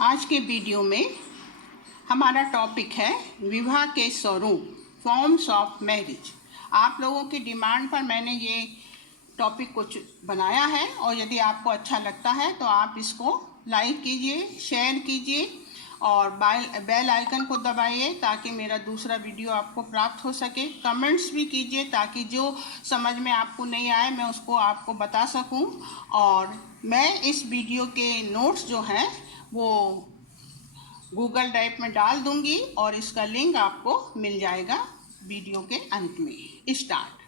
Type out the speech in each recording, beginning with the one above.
आज के वीडियो में हमारा टॉपिक है विवाह के स्वरूप, फॉर्म्स ऑफ मैरिज। आप लोगों की डिमांड पर मैंने ये टॉपिक कुछ बनाया है और यदि आपको अच्छा लगता है तो आप इसको लाइक कीजिए, शेयर कीजिए और बेल आइकन को दबाइए ताकि मेरा दूसरा वीडियो आपको प्राप्त हो सके। कमेंट्स भी कीजिए ताकि जो समझ में आपको नहीं आए मैं उसको आपको बता सकूं। और मैं इस वीडियो के नोट्स जो हैं वो गूगल ड्राइव में डाल दूंगी और इसका लिंक आपको मिल जाएगा वीडियो के अंत में। स्टार्ट।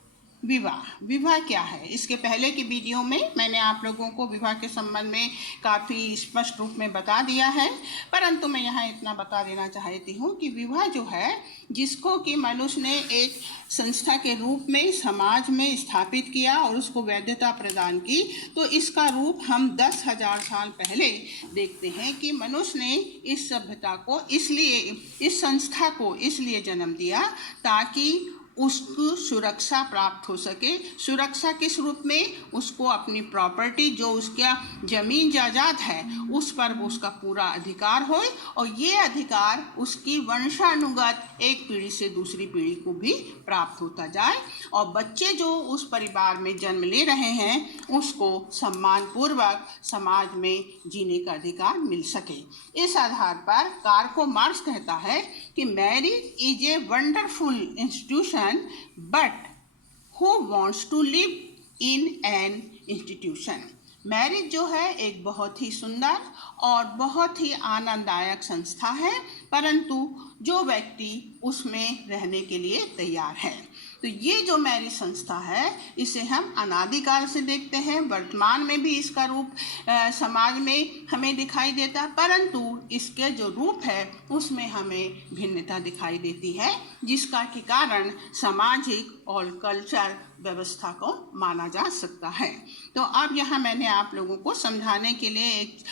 विवाह क्या है? इसके पहले की वीडियो में मैंने आप लोगों को विवाह के संबंध में काफ़ी स्पष्ट रूप में बता दिया है, परंतु मैं यहाँ इतना बता देना चाहती हूँ कि विवाह जो है, जिसको कि मनुष्य ने एक संस्था के रूप में समाज में स्थापित किया और उसको वैधता प्रदान की, तो इसका रूप हम 10,000 साल पहले देखते हैं कि मनुष्य ने इस सभ्यता को इस संस्था को इसलिए जन्म दिया ताकि उसको सुरक्षा प्राप्त हो सके। सुरक्षा किस रूप में? उसको अपनी प्रॉपर्टी, जो उसका जमीन जायदाद है, उस पर उसका पूरा अधिकार हो और ये अधिकार उसकी वंशानुगत एक पीढ़ी से दूसरी पीढ़ी को भी प्राप्त होता जाए और बच्चे जो उस परिवार में जन्म ले रहे हैं उसको सम्मानपूर्वक समाज में जीने का अधिकार मिल सके। इस आधार पर कार्ल मार्क्स कहता है कि marriage is a wonderful institution but who wants to live in an institution? Marriage जो है एक बहुत ही सुंदर और बहुत ही आनंददायक संस्था है, परंतु जो व्यक्ति उसमें रहने के लिए तैयार है। तो ये जो मैरिज संस्था है इसे हम अनादिकाल से देखते हैं, वर्तमान में भी इसका रूप समाज में हमें दिखाई देता है, परंतु इसके जो रूप है उसमें हमें भिन्नता दिखाई देती है, जिसका के कारण सामाजिक और कल्चर व्यवस्था को माना जा सकता है। तो अब यहाँ मैंने आप लोगों को समझाने के लिए एक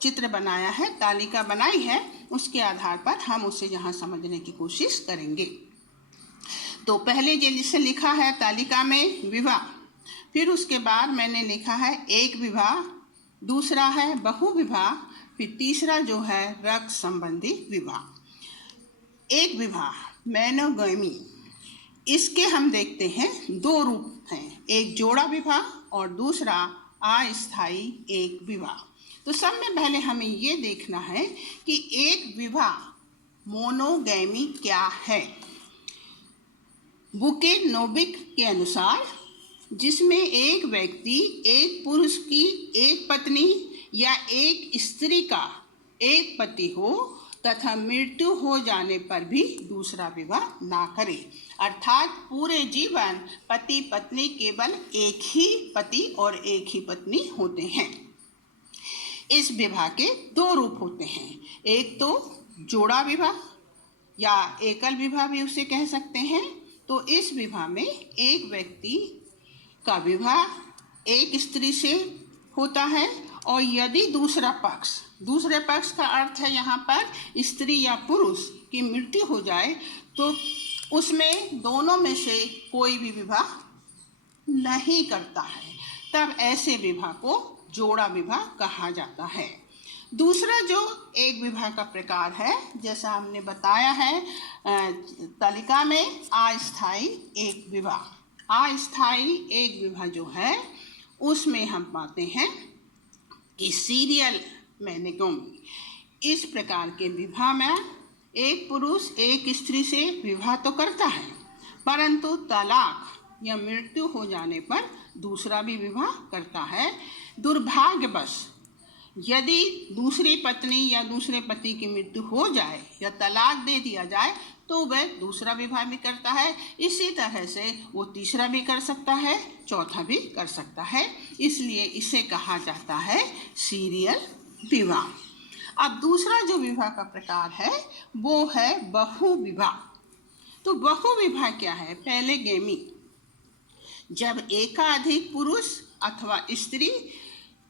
चित्र बनाया है, तालिका बनाई है, उसके आधार पर हम उसे यहाँ समझने की कोशिश करेंगे। तो पहले जिसे लिखा है तालिका में विवाह, फिर उसके बाद मैंने लिखा है एक विवाह, दूसरा है बहु विवाह, फिर तीसरा जो है रक्त संबंधी विवाह। एक विवाह मोनोगैमी, इसके हम देखते हैं दो रूप हैं, एक जोड़ा विवाह और दूसरा अस्थायी एक विवाह। तो सब में पहले हमें ये देखना है कि एक विवाह मोनोगैमी क्या है। बुकेनोविक के अनुसार जिसमें एक व्यक्ति एक पुरुष की एक पत्नी या एक स्त्री का एक पति हो तथा मृत्यु हो जाने पर भी दूसरा विवाह ना करे, अर्थात पूरे जीवन पति पत्नी केवल एक ही पति और एक ही पत्नी होते हैं। इस विवाह के दो रूप होते हैं, एक तो जोड़ा विवाह या एकल विवाह भी उसे कह सकते हैं। तो इस विवाह में एक व्यक्ति का विवाह एक स्त्री से होता है और यदि दूसरे पक्ष का अर्थ है यहाँ पर स्त्री या पुरुष की मृत्यु हो जाए तो उसमें दोनों में से कोई भी विवाह नहीं करता है, तब ऐसे विवाह को जोड़ा विवाह कहा जाता है। दूसरा जो एक विवाह का प्रकार है, जैसा हमने बताया है तालिका में, अस्थायी एक विवाह। अस्थायी एक विवाह जो है उसमें हम पाते हैं कि सीरियल मोनोगैमी, इस प्रकार के विवाह में एक पुरुष एक स्त्री से विवाह तो करता है, परंतु तलाक या मृत्यु हो जाने पर दूसरा भी विवाह करता है। दुर्भाग्यवश यदि दूसरी पत्नी या दूसरे पति की मृत्यु हो जाए या तलाक दे दिया जाए तो वह दूसरा विवाह भी करता है। इसी तरह से वो तीसरा भी कर सकता है, चौथा भी कर सकता है, इसलिए इसे कहा जाता है सीरियल विवाह। अब दूसरा जो विवाह का प्रकार है वो है बहु विवाह। तो बहु विवाह क्या है? पहले गेमी, जब एकाधिक पुरुष अथवा स्त्री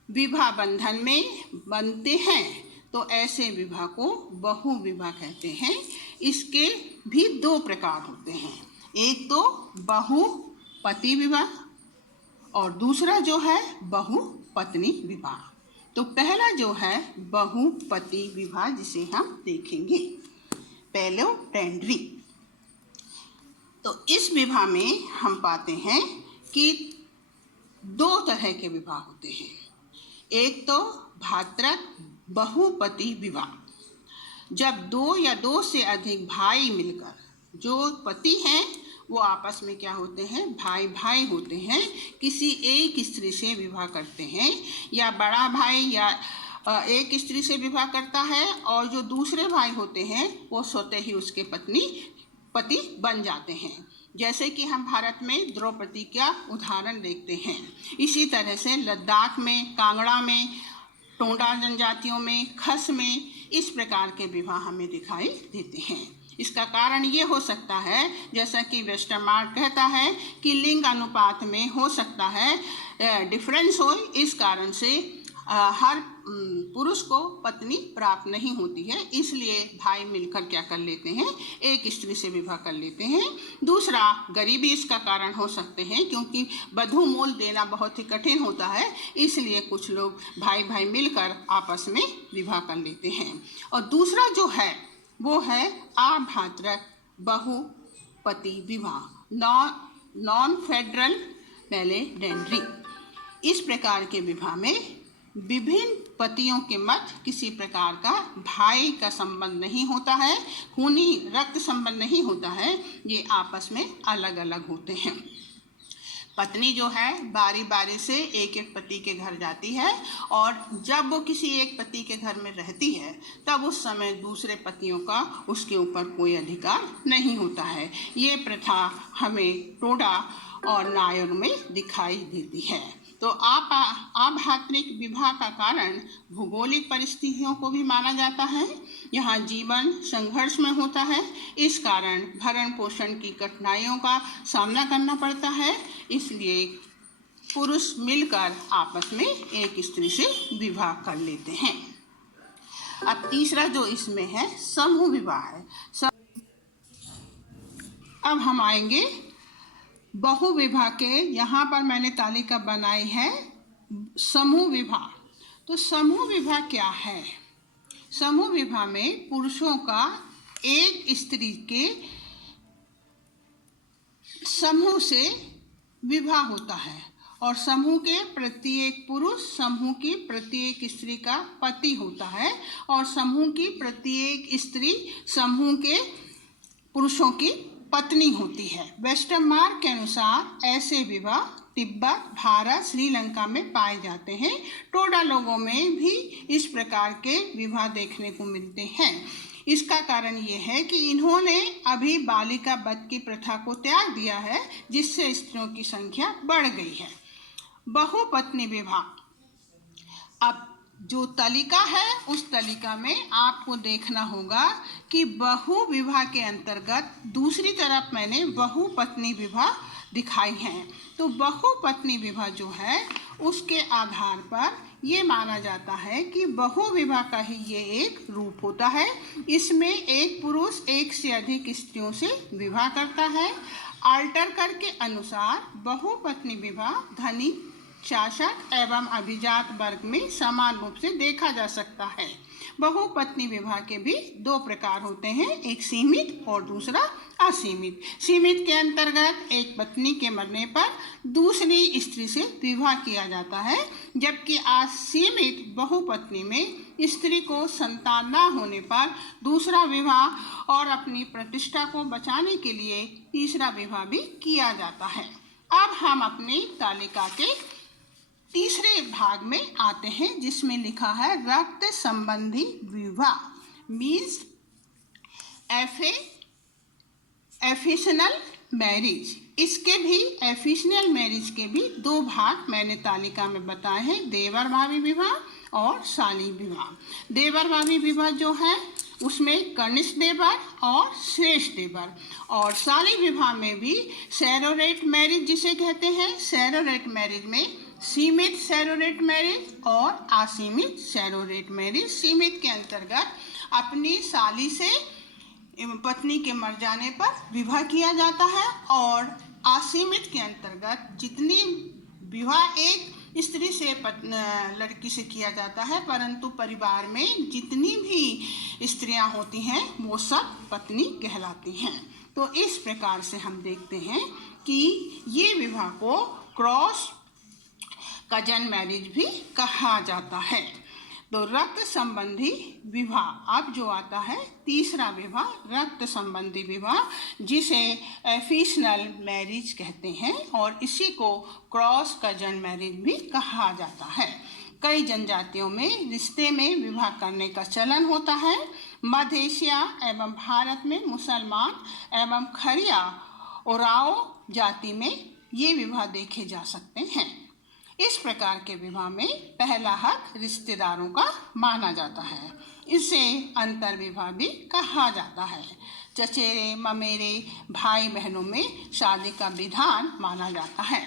विवाह बंधन में बनते हैं तो ऐसे विवाह को बहु विवाह कहते हैं। इसके भी दो प्रकार होते हैं, एक तो बहु पति विवाह और दूसरा जो है बहु पत्नी विवाह। तो पहला जो है बहुपति विवाह, जिसे हम देखेंगे, पॉलीएंड्री। तो इस विवाह में हम पाते हैं कि दो तरह के विवाह होते हैं। एक तो भातृक बहुपति विवाह, जब दो या दो से अधिक भाई मिलकर, जो पति हैं वो आपस में क्या होते हैं, भाई भाई होते हैं, किसी एक स्त्री से विवाह करते हैं, या बड़ा भाई या एक स्त्री से विवाह करता है, और जो दूसरे भाई होते हैं वो स्वतः ही उसके पति बन जाते हैं। जैसे कि हम भारत में द्रौपदी का उदाहरण देखते हैं। इसी तरह से लद्दाख में, कांगड़ा में, टोंडा जनजातियों में, खस में इस प्रकार के विवाह हमें दिखाई देते हैं। इसका कारण ये हो सकता है, जैसा कि वेस्टरमार्क कहता है कि लिंग अनुपात में हो सकता है डिफरेंस हो, इस कारण से हर पुरुष को पत्नी प्राप्त नहीं होती है, इसलिए भाई मिलकर क्या कर लेते हैं, एक स्त्री से विवाह कर लेते हैं। दूसरा, गरीबी इसका कारण हो सकते हैं, क्योंकि वधू मूल देना बहुत ही कठिन होता है, इसलिए कुछ लोग भाई भाई मिलकर आपस में विवाह कर लेते हैं। और दूसरा जो है वो है अभातृक बहुपति विवाह, नॉन फेडरल पॉलीएंड्री। इस प्रकार के विवाह में विभिन्न पतियों के मध्य किसी प्रकार का भाई का संबंध नहीं होता है, खूनी रक्त संबंध नहीं होता है, ये आपस में अलग अलग होते हैं। पत्नी जो है बारी बारी से एक एक पति के घर जाती है, और जब वो किसी एक पति के घर में रहती है तब उस समय दूसरे पतियों का उसके ऊपर कोई अधिकार नहीं होता है। ये प्रथा हमें टोडा और नायर में दिखाई देती है। तो अभातृक विवाह का कारण भौगोलिक परिस्थितियों को भी माना जाता है। यहाँ जीवन संघर्ष में होता है, इस कारण भरण पोषण की कठिनाइयों का सामना करना पड़ता है, इसलिए पुरुष मिलकर आपस में एक स्त्री से विवाह कर लेते हैं। अब तीसरा जो इसमें है समूह विवाह है। अब हम आएंगे बहुविवाह के। यहाँ पर मैंने तालिका बनाई है समूह विवाह। तो समूह विवाह क्या है? समूह विवाह में पुरुषों का एक स्त्री के समूह से विवाह होता है, और समूह के प्रत्येक पुरुष समूह की प्रत्येक स्त्री का पति होता है, और समूह की प्रत्येक स्त्री समूह के पुरुषों की पत्नी होती है। वेस्टरमार्क के अनुसार ऐसे विवाह तिब्बत, भारत, श्रीलंका में पाए जाते हैं। टोडा लोगों में भी इस प्रकार के विवाह देखने को मिलते हैं। इसका कारण ये है कि इन्होंने अभी बालिका वध की प्रथा को त्याग दिया है, जिससे स्त्रियों की संख्या बढ़ गई है। बहुपत्नी विवाह, अब जो तालिका है उस तालिका में आपको देखना होगा कि बहु विवाह के अंतर्गत दूसरी तरफ मैंने बहुपत्नी विवाह दिखाई हैं। तो बहुपत्नी विवाह जो है उसके आधार पर ये माना जाता है कि बहु विवाह का ही ये एक रूप होता है। इसमें एक पुरुष एक से अधिक स्त्रियों से विवाह करता है। आल्टर कर के अनुसार बहुपत्नी विवाह धनी, शासक एवं अभिजात वर्ग में समान रूप से देखा जा सकता है। बहुपत्नी विवाह के भी दो प्रकार होते हैं, एक सीमित और दूसरा असीमित। सीमित के अंतर्गत एक पत्नी के मरने पर दूसरी स्त्री से विवाह किया जाता है, जबकि असीमित बहुपत्नी में स्त्री को संतान न होने पर दूसरा विवाह और अपनी प्रतिष्ठा को बचाने के लिए तीसरा विवाह भी किया जाता है। अब हम अपनी तालिका के तीसरे भाग में आते हैं, जिसमें लिखा है रक्त संबंधी विवाह, मीन्स एफिशनल मैरिज। इसके भी एफिशनल मैरिज के भी दो भाग मैंने तालिका में बताए हैं, देवर भावी विवाह और शाली विवाह। देवर भावी विवाह जो है उसमें कनिष्ठ देवर और श्रेष्ठ देवर, और शाली विवाह में भी सैरोरेट मैरिज जिसे कहते हैं। सैरोरेट मैरिज में सीमित सैरोरेट मैरिज और असीमित सैरोरेट मैरिज। सीमित के अंतर्गत अपनी साली से पत्नी के मर जाने पर विवाह किया जाता है, और असीमित के अंतर्गत जितनी विवाह एक स्त्री से लड़की से किया जाता है, परंतु परिवार में जितनी भी स्त्रियां होती हैं वो सब पत्नी कहलाती हैं। तो इस प्रकार से हम देखते हैं कि ये विवाह को क्रॉस कजन मैरिज भी कहा जाता है। तो रक्त संबंधी विवाह अब जो आता है तीसरा विवाह, रक्त संबंधी विवाह, जिसे एफिशनल मैरिज कहते हैं और इसी को क्रॉस कजन मैरिज भी कहा जाता है। कई जनजातियों में रिश्ते में विवाह करने का चलन होता है। मध्य एशिया एवं भारत में मुसलमान एवं खरिया ओराओ जाति में ये विवाह देखे जा सकते हैं। इस प्रकार के विवाह में पहला हक रिश्तेदारों का माना जाता है। इसे अंतर विवाह भी कहा जाता है। चचेरे ममेरे भाई बहनों में शादी का विधान माना जाता है।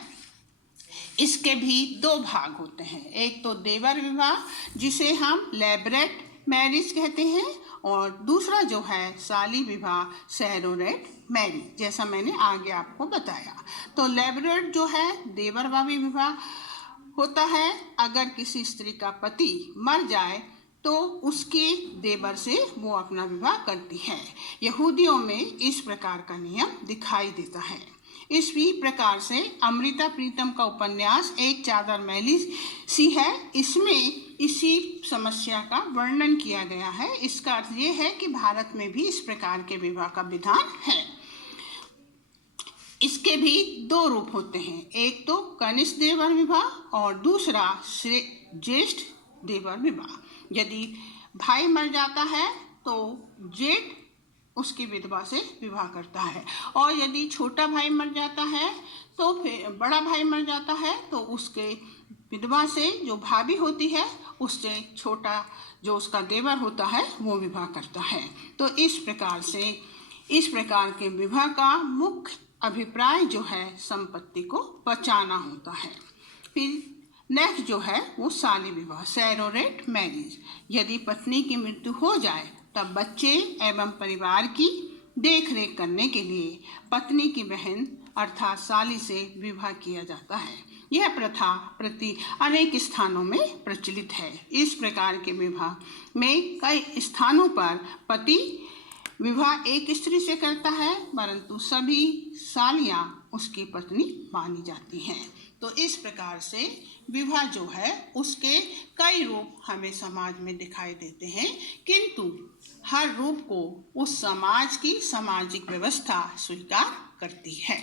इसके भी दो भाग होते हैं, एक तो देवर विवाह जिसे हम लेबरेट मैरिज कहते हैं और दूसरा जो है साली विवाह सैरोरेट मैरिज, जैसा मैंने आगे आपको बताया। तो लेबरेट जो है देवर वाली विवाह होता है। अगर किसी स्त्री का पति मर जाए तो उसके देवर से वो अपना विवाह करती है। यहूदियों में इस प्रकार का नियम दिखाई देता है। इसी प्रकार से अमृता प्रीतम का उपन्यास एक चादर मैली सी है, इसमें इसी समस्या का वर्णन किया गया है। इसका अर्थ ये है कि भारत में भी इस प्रकार के विवाह का विधान है। इसके भी दो रूप होते हैं, एक तो कनिष्ठ देवर विवाह और दूसरा ज्येष्ठ देवर विवाह। यदि भाई मर जाता है तो जेठ उसकी विधवा से विवाह करता है, और यदि छोटा भाई मर जाता है तो फिर बड़ा भाई मर जाता है तो उसके विधवा से जो भाभी होती है उससे छोटा जो उसका देवर होता है वो विवाह करता है। तो इस प्रकार के विवाह का मुख्य अभिप्राय जो है संपत्ति को बचाना होता है। फिर नेक्स्ट जो है वो साली विवाह सैरोरेट मैरिज। यदि पत्नी की मृत्यु हो जाए तब बच्चे एवं परिवार की देखरेख करने के लिए पत्नी की बहन अर्थात साली से विवाह किया जाता है। यह प्रथा प्रति अनेक स्थानों में प्रचलित है। इस प्रकार के विवाह में कई स्थानों पर पति विवाह एक स्त्री से करता है, परंतु सभी सालियां उसकी पत्नी मानी जाती हैं। तो इस प्रकार से विवाह जो है उसके कई रूप हमें समाज में दिखाई देते हैं, किंतु हर रूप को उस समाज की सामाजिक व्यवस्था स्वीकार करती है।